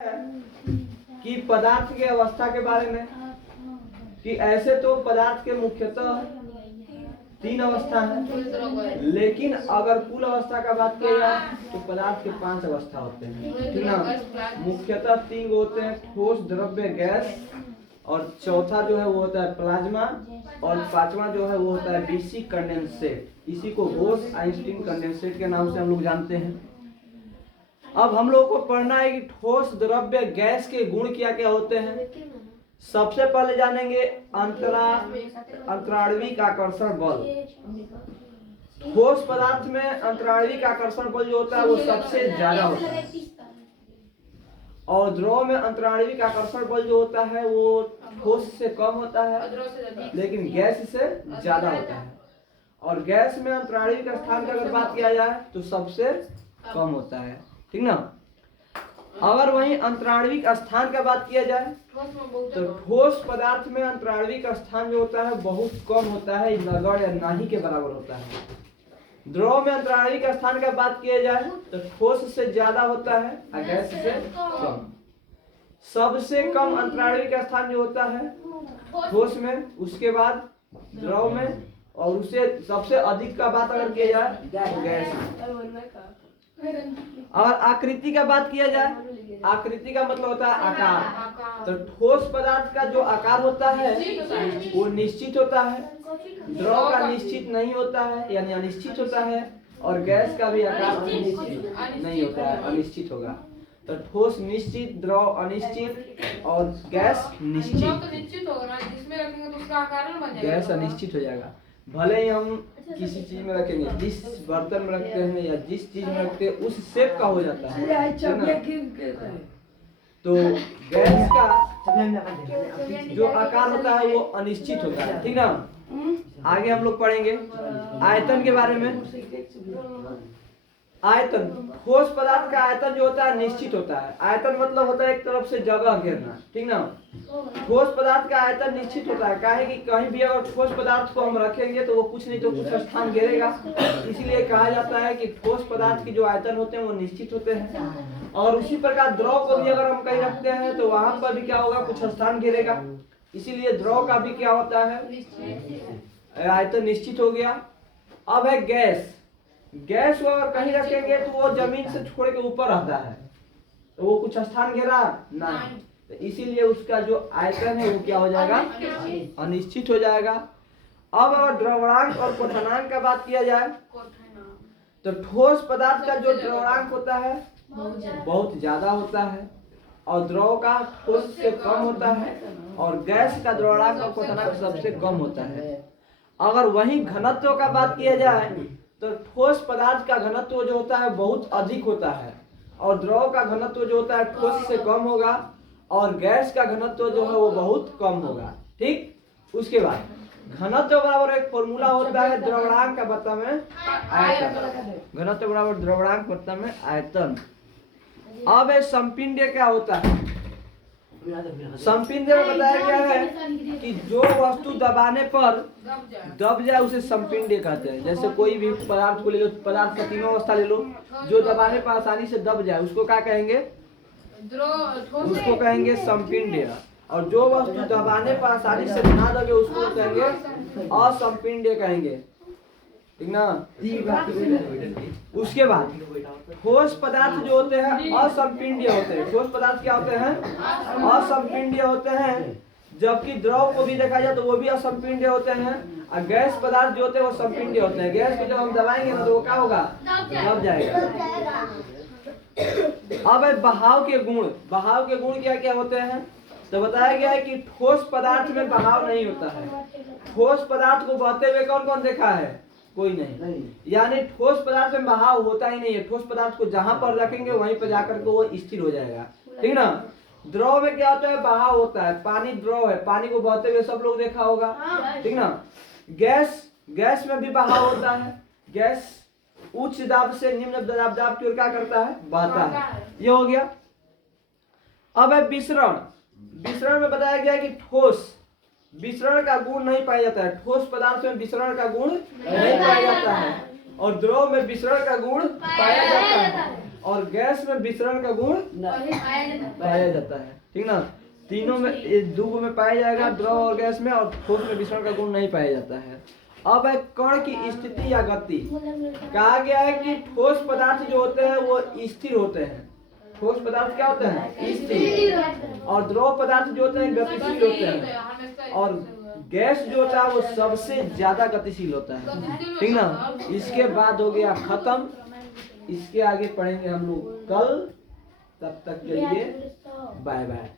कि पदार्थ की अवस्था के बारे में कि ऐसे तो पदार्थ के मुख्यतः 3 अवस्था है, लेकिन अगर कुल अवस्था का बात किया जाए तो पदार्थ के 5 अवस्था होते हैं, ठीक ना। मुख्यतः 3 होते हैं, ठोस, द्रव्य, गैस, और चौथा जो है वो होता है प्लाज्मा, और 5वां जो है वो होता है बीसी कंडेंसेट। इसी को बोस-आइंस्टीन कंडेंसेट के नाम से हम लोग जानते हैं। अब हम लोगों को पढ़ना है कि ठोस, द्रव्य, गैस के गुण क्या क्या होते हैं। सबसे पहले जानेंगे अंतराणविक आकर्षण बल। ठोस पदार्थ में अंतराणविक आकर्षण बल जो होता है वो सबसे ज्यादा होता है, और द्रव में अंतराणविक आकर्षण बल जो होता है वो ठोस से कम होता है, लेकिन गैस से ज्यादा होता है। और गैस में अंतराणविक स्थान की अगर बात किया जाए तो सबसे कम होता है, ठीक ना। अगर वहीं अंतराणविक स्थान का बात किया जाए तो ठोस पदार्थ में अंतराणविक स्थान जो होता है बहुत कम होता है, नगण्य या नाही के बराबर होता है। द्रव में अंतराणविक स्थान का बात किया जाए तो ठोस से ज्यादा होता है और गैस से कम। सबसे कम अंतराणविक स्थान जो होता है ठोस में, उसके बाद द्रव में, और उससे सबसे अधिक का बात अगर किया जाए तो गैस में। और आकृति का बात किया जाए, आकृति का मतलब होता है आकार। तो ठोस पदार्थ का जो आकार होता है वो निश्चित होता है, द्रव का निश्चित नहीं होता है यानी अनिश्चित होता है, और गैस का भी आकार निश्चित नहीं होता है, अनिश्चित होगा। तो ठोस निश्चित, द्रव अनिश्चित और गैस निश्चित होगा। जिसमें रखेंगे तो उसका आकार बन जाएगा, गैस अनिश्चित हो जाएगा। भले ही हम किसी चीज में रखेंगे, जिस बर्तन में रखते हैं या जिस चीज में रखते हैं उस शेप का हो जाता है, तो गैस का जो आकार होता है वो अनिश्चित होता है, ठीक ना। आगे हम लोग पढ़ेंगे आयतन के बारे में। आयतन, ठोस पदार्थ का आयतन जो होता है निश्चित होता है। आयतन मतलब होता है एक तरफ से जगह घेरना, ठीक ना। ठोस पदार्थ का आयतन निश्चित होता है, काहे कि कहीं भी अगर ठोस पदार्थ को हम रखेंगे तो वो कुछ नहीं तो कुछ स्थान घेरेगा, इसीलिए कहा जाता है कि ठोस पदार्थ की जो आयतन होते हैं वो निश्चित होते हैं। और उसी प्रकार द्रव को भी अगर हम कहीं रखते हैं तो वहां पर भी क्या होगा, कुछ स्थान घेरेगा, इसीलिए द्रव का भी क्या होता है, आयतन निश्चित हो गया। अब है गैस। गैस को अगर कहीं रखेंगे तो वो जमीन से छोड़ के ऊपर रहता है, तो वो कुछ स्थान घेरा नहीं, तो इसीलिए उसका जो आयतन है वो क्या हो जाएगा, अनिश्चित हो जाएगा। अब अगर द्रवणांक और क्वथनांक का बात किया जाए तो ठोस पदार्थ का जो द्रवणांक होता है बहुत ज्यादा होता है, और द्रव का ठोस से कम होता है, और गैस का द्रवणांक और क्वथनांक सबसे कम होता है। अगर वही घनत्व का बात किया जाए तो ठोस पदार्थ का घनत्व जो होता है बहुत अधिक होता है, और द्रव का घनत्व जो होता है ठोस से कम होगा, और गैस का घनत्व जो है वो बहुत कम होगा, ठीक। उसके बाद घनत्व बराबर एक फॉर्मूला होता है द्रवणांक का बता में आयतन, घनत्व बराबर द्रवणांक बता में आयतन। अब ये संपिंड क्या होता है। संपिंड में बताया गया है कि जो वस्तु दबाने पर दब जाए उसे संपिंड कहते हैं। जैसे कोई भी पदार्थ को ले लो, पदार्थ का तीनों अवस्था ले लो, जो दबाने पर आसानी से दब जाए उसको क्या कहेंगे, उसको कहेंगे संपिंड। और जो वस्तु दबाने पर आसानी से ना दबे उसको कहेंगे असंपिंड कहेंगे, ठीक ना। उसके बाद ठोस पदार्थ जो होते हैं असंपिंडीय होते हैं। ठोस पदार्थ क्या होते हैं, असंपिंडीय होते हैं, जबकि द्रव को भी देखा जाए तो वो भी असंपिंडीय होते हैं, और गैस पदार्थ जो होते हैं वो संपिंडीय होते हैं। गैस को जब हम दबाएंगे ना तो वो क्या होगा, दब जाएगा। अब है बहाव के गुण। बहाव के गुण क्या क्या होते हैं, तो बताया गया है कि ठोस पदार्थ में बहाव नहीं होता है। ठोस पदार्थ को बहते हुए कौन कौन देखा है, कोई नहीं। यानी ठोस पदार्थ में बहाव होता ही नहीं है। ठोस पदार्थ को जहां पर रखेंगे वहीं पर जाकर के वो स्थिर हो जाएगा, ठीक ना। द्रव में क्या होता है, बहाव होता है। पानी द्रव है, पानी को बहते हुए सब लोग देखा होगा, ठीक ना। गैस में भी बहाव होता है। गैस उच्च दाब से निम्न दाब की ओर क्या करता है, बहता है। ये हो गया। अब है विसरण। विसरण में बताया गया कि ठोस विसरण का गुण नहीं पाया जाता है। ठोस पदार्थ में विसरण का गुण नहीं पाया जाता है, और द्रव में विसरण का गुण पाया जाता है। और गैस में विसरण का गुण पाया जाता है। ठीक ना, तीनों में दो में पाया जाएगा, द्रव और गैस में, और ठोस में विसरण का गुण नहीं पाया जाता है। अब है कण की स्थिति या गति। कहा गया है कि ठोस पदार्थ जो होते हैं वो स्थिर होते हैं। ठोस पदार्थ क्या होते हैं? स्थिर। और द्रव पदार्थ जो होते हैं गतिशील होते हैं। और गैस जो होता है वो सबसे ज्यादा गतिशील होता है। ठीक ना, इसके बाद हो गया खत्म। इसके आगे पढ़ेंगे हम लोग कल। तब तक के लिए बाय बाय।